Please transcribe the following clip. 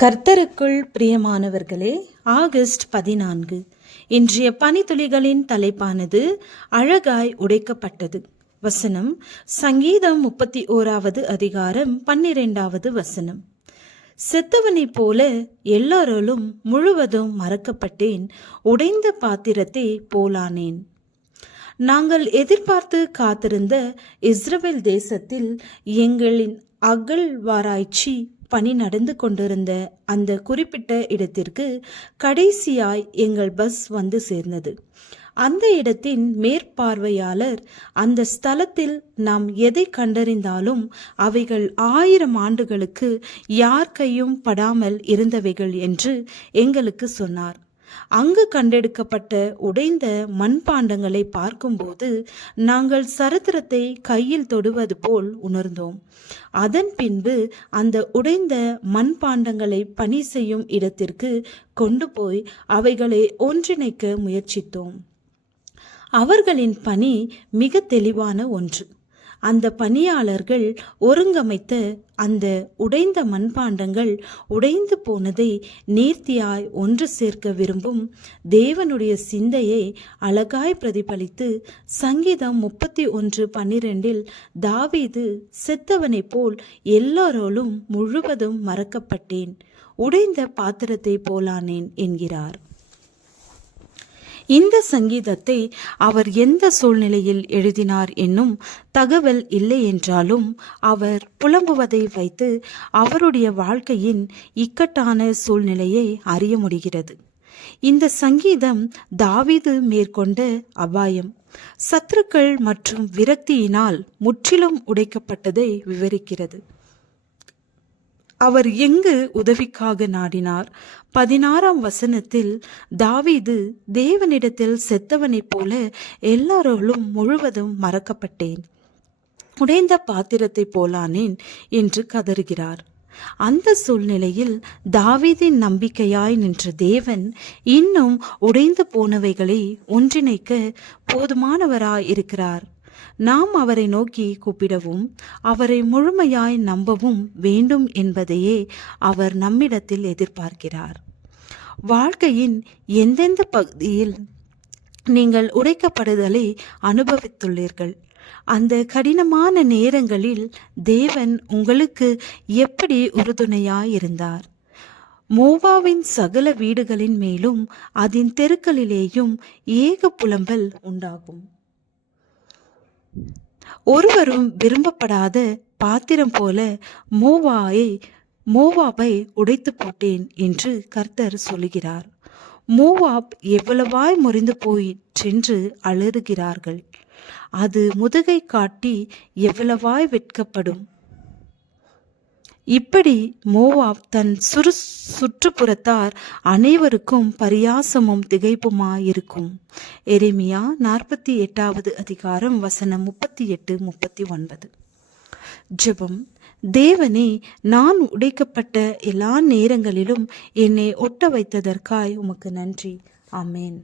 கர்த்தருக்குள் பிரியமானவர்களே, ஆகஸ்ட் 14 இன்றைய பனித்துளிகளின் தலைப்பானது அழகாய் உடைக்கப்பட்டது. வசனம் சங்கீதம் 31வது அதிகாரம் 12வது வசனம். செத்தவனைப் போல எல்லாராலும் முழுவதும் மறக்கப்பட்டேன், உடைந்த பாத்திரத்தை போலானேன். நாங்கள் எதிர்பார்த்து காத்திருந்த இஸ்ரவேல் தேசத்தில் எங்களின் அகழ்வாராய்ச்சி பணி நடந்து கொண்டிருந்த அந்த குறிப்பிட்ட இடத்திற்கு கடைசியாய் எங்கள் பஸ் வந்து சேர்ந்தது. அந்த இடத்தின் மேற்பார்வையாளர் அந்த ஸ்தலத்தில் நாம் எதை கண்டறிந்தாலும் அவைகள் 1000 ஆண்டுகளுக்கு யார் கையும் படாமல் இருந்தவைகள் என்று எங்களுக்கு சொன்னார். அங்கு கண்டெடுக்கப்பட்ட உடைந்த மண்பாண்டங்களை பார்க்கும்போது நாங்கள் சரித்திரத்தை கையில் தொடுவது போல் உணர்ந்தோம். அதன் பின்பு அந்த உடைந்த மண்பாண்டங்களை பணி செய்யும் இடத்திற்கு கொண்டு போய் அவைகளை ஒன்றிணைக்க முயற்சித்தோம். அவர்களின் பணி மிக தெளிவான ஒன்று. அந்த பணியாளர்கள் ஒருங்கமைத்த அந்த உடைந்த மண்பாண்டங்கள் உடைந்து போனதை நேர்த்தியாய் ஒன்று சேர்க்க விரும்பும் தேவனுடைய சிந்தையை அழகாய் பிரதிபலித்து சங்கீதம் 31:12 தாவீது செத்தவனைப் போல் எல்லாராலும் முழுவதும் மறக்கப்பட்டேன், உடைந்த பாத்திரத்தை போலானேன் என்கிறார். இந்த சங்கீதத்தை அவர் எந்த சூழ்நிலையில் எழுதினார் என்னும் தகவல் இல்லை என்றாலும் அவர் புலம்புவதை வைத்து அவருடைய வாழ்க்கையின் இக்கட்டான சூழ்நிலையை அறிய முடிகிறது. இந்த சங்கீதம் தாவீது மேற்கொண்ட அபாயம், சத்துருக்கள் மற்றும் விரக்தியினால் முற்றிலும் உடைக்கப்பட்டதை விவரிக்கிறது. அவர் எங்கு உதவிக்காக நாடினார்? 16ஆம் வசனத்தில் தாவீது தேவனிடத்தில் செத்தவனைப் போல எல்லாராலும் முழுவதும் மறக்கப்பட்டேன், உடைந்த பாத்திரத்தை போலானேன் என்று கதறுகிறார். அந்த சூழ்நிலையில் தாவீதின் நம்பிக்கையாய் நின்ற தேவன் இன்னும் உடைந்து போனவைகளை ஒன்றிணைக்க போதுமானவராய் இருக்கிறார். நாம் அவரை நோக்கி கூப்பிடவும் அவரை முழுமையாய் நம்பவும் வேண்டும் என்பதையே அவர் நம்மிடத்தில் எதிர்பார்க்கிறார். வாழ்க்கையின் எந்தெந்த பகுதியில் நீங்கள் உடைக்கப்படுதலை அனுபவித்துள்ளீர்கள்? அந்த கடினமான நேரங்களில் தேவன் உங்களுக்கு எப்படி உறுதுணையாயிருந்தார்? மோவாவின் சகல வீடுகளின் மேலும் அதன் தெருக்களிலேயும் ஏக புலம்பல் உண்டாகும். ஒருவரும் விரும்பப்படாத பாத்திரம் போல மோவாபை உடைத்து போட்டேன் என்று கர்த்தர் சொல்லுகிறார். மோவாப் எவ்வளவாய் முறிந்து போயிற்றென்று அலறுகிறார்கள். அது முதுகை காட்டி எவ்வளவாய் வெட்கப்படும். இப்படி மோவாப் தன் சுற்றுப்புறத்தார் அனைவருக்கும் பரியாசமும் திகைப்புமாயிருக்கும். எரேமியா 48வது அதிகாரம் வசனம் 38-39. ஜெபம். தேவனே, நான் உடைக்கப்பட்ட எல்லா நேரங்களிலும் என்னை ஒட்ட வைத்ததற்காய் உமக்கு நன்றி. ஆமேன்.